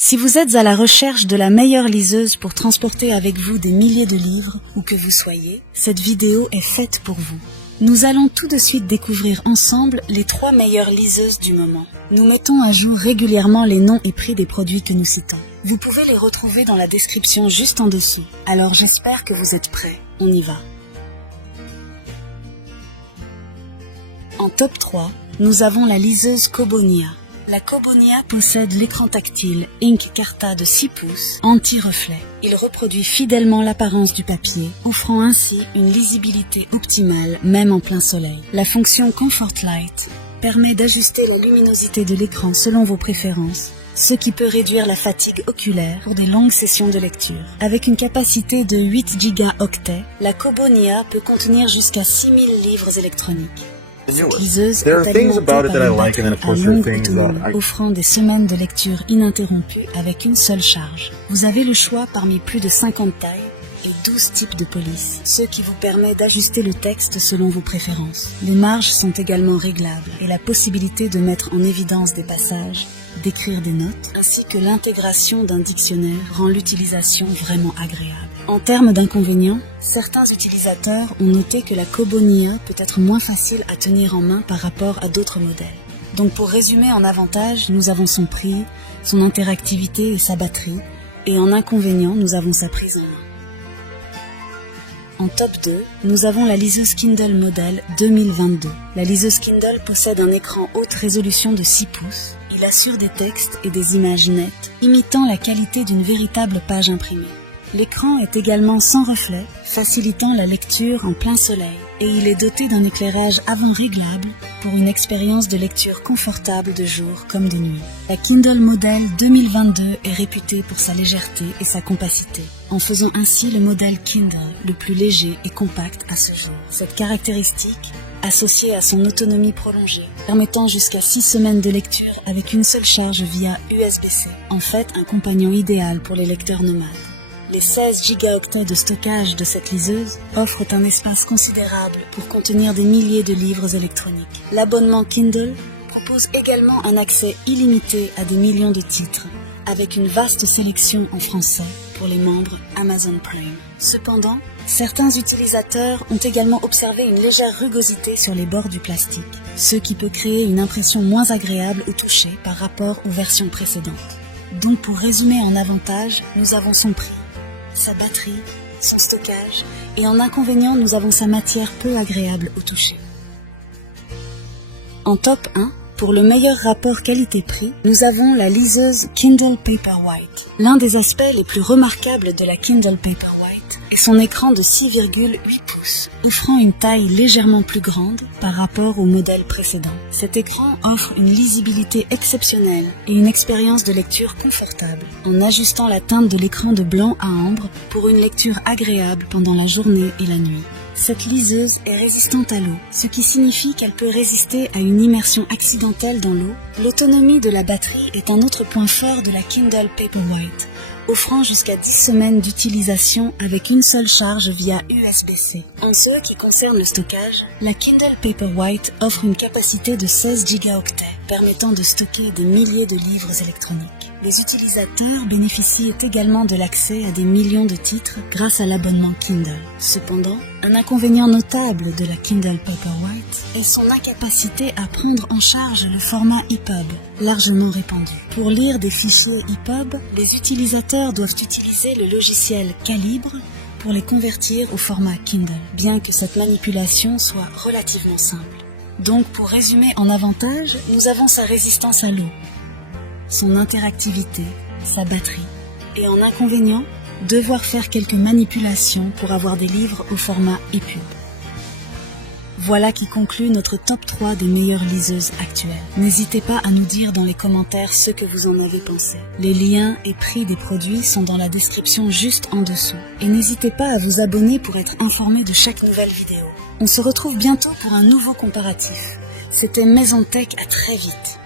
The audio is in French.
Si vous êtes à la recherche de la meilleure liseuse pour transporter avec vous des milliers de livres, où que vous soyez, cette vidéo est faite pour vous. Nous allons tout de suite découvrir ensemble les 3 meilleures liseuses du moment. Nous mettons à jour régulièrement les noms et prix des produits que nous citons. Vous pouvez les retrouver dans la description juste en dessous. Alors j'espère que vous êtes prêts. On y va. En top 3, nous avons la liseuse Kobonia. La Kobonia possède l'écran tactile Ink Carta de 6 pouces, anti-reflet. Il reproduit fidèlement l'apparence du papier, offrant ainsi une lisibilité optimale, même en plein soleil. La fonction Comfort Light permet d'ajuster la luminosité de l'écran selon vos préférences, ce qui peut réduire la fatigue oculaire pour des longues sessions de lecture. Avec une capacité de 8 Go-octets, la Kobonia peut contenir jusqu'à 6000 livres électroniques. Cette liseuse est alimentée par une batterie à longue autonomie, offrant des semaines de lecture ininterrompues avec une seule charge. Vous avez le choix parmi plus de 50 tailles et 12 types de police, ce qui vous permet d'ajuster le texte selon vos préférences. Les marges sont également réglables et la possibilité de mettre en évidence des passages, d'écrire des notes, ainsi que l'intégration d'un dictionnaire rend l'utilisation vraiment agréable. En termes d'inconvénients, certains utilisateurs ont noté que la Kobonia peut être moins facile à tenir en main par rapport à d'autres modèles. Donc pour résumer en avantage, nous avons son prix, son interactivité et sa batterie, et en inconvénient, nous avons sa prise en main. En top 2, nous avons la liseuse Kindle Model 2022. La liseuse Kindle possède un écran haute résolution de 6 pouces. Il assure des textes et des images nettes, imitant la qualité d'une véritable page imprimée. L'écran est également sans reflet, facilitant la lecture en plein soleil, et il est doté d'un éclairage avant réglable pour une expérience de lecture confortable de jour comme de nuit. La Kindle Model 2022 est réputée pour sa légèreté et sa compacité, en faisant ainsi le modèle Kindle le plus léger et compact à ce jour. Cette caractéristique, associée à son autonomie prolongée, permettant jusqu'à 6 semaines de lecture avec une seule charge via USB-C, en fait un compagnon idéal pour les lecteurs nomades. Les 16 gigaoctets de stockage de cette liseuse offrent un espace considérable pour contenir des milliers de livres électroniques. L'abonnement Kindle propose également un accès illimité à des millions de titres, avec une vaste sélection en français pour les membres Amazon Prime. Cependant, certains utilisateurs ont également observé une légère rugosité sur les bords du plastique, ce qui peut créer une impression moins agréable au toucher par rapport aux versions précédentes. Donc pour résumer en avantage, nous avons son prix, sa batterie, son stockage, et en inconvénient, nous avons sa matière peu agréable au toucher. En top 1, pour le meilleur rapport qualité-prix, nous avons la liseuse Kindle Paperwhite. L'un des aspects les plus remarquables de la Kindle Paperwhite est son écran de 6,8 pouces, offrant une taille légèrement plus grande par rapport au modèle précédent. Cet écran offre une lisibilité exceptionnelle et une expérience de lecture confortable, en ajustant la teinte de l'écran de blanc à ambre pour une lecture agréable pendant la journée et la nuit. Cette liseuse est résistante à l'eau, ce qui signifie qu'elle peut résister à une immersion accidentelle dans l'eau. L'autonomie de la batterie est un autre point fort de la Kindle Paperwhite, offrant jusqu'à 10 semaines d'utilisation avec une seule charge via USB-C. En ce qui concerne le stockage, la Kindle Paperwhite offre une capacité de 16 gigaoctets, permettant de stocker des milliers de livres électroniques. Les utilisateurs bénéficient également de l'accès à des millions de titres grâce à l'abonnement Kindle. Cependant, un inconvénient notable de la Kindle Paperwhite est son incapacité à prendre en charge le format EPUB, largement répandu. Pour lire des fichiers EPUB, les utilisateurs doivent utiliser le logiciel Calibre pour les convertir au format Kindle, bien que cette manipulation soit relativement simple. Donc pour résumer en avantage, nous avons sa résistance à l'eau, son interactivité, sa batterie, et en inconvénient, devoir faire quelques manipulations pour avoir des livres au format EPUB. Voilà qui conclut notre top 3 des meilleures liseuses actuelles. N'hésitez pas à nous dire dans les commentaires ce que vous en avez pensé. Les liens et prix des produits sont dans la description juste en dessous. Et n'hésitez pas à vous abonner pour être informé de chaque nouvelle vidéo. On se retrouve bientôt pour un nouveau comparatif. C'était Maison Tech, à très vite.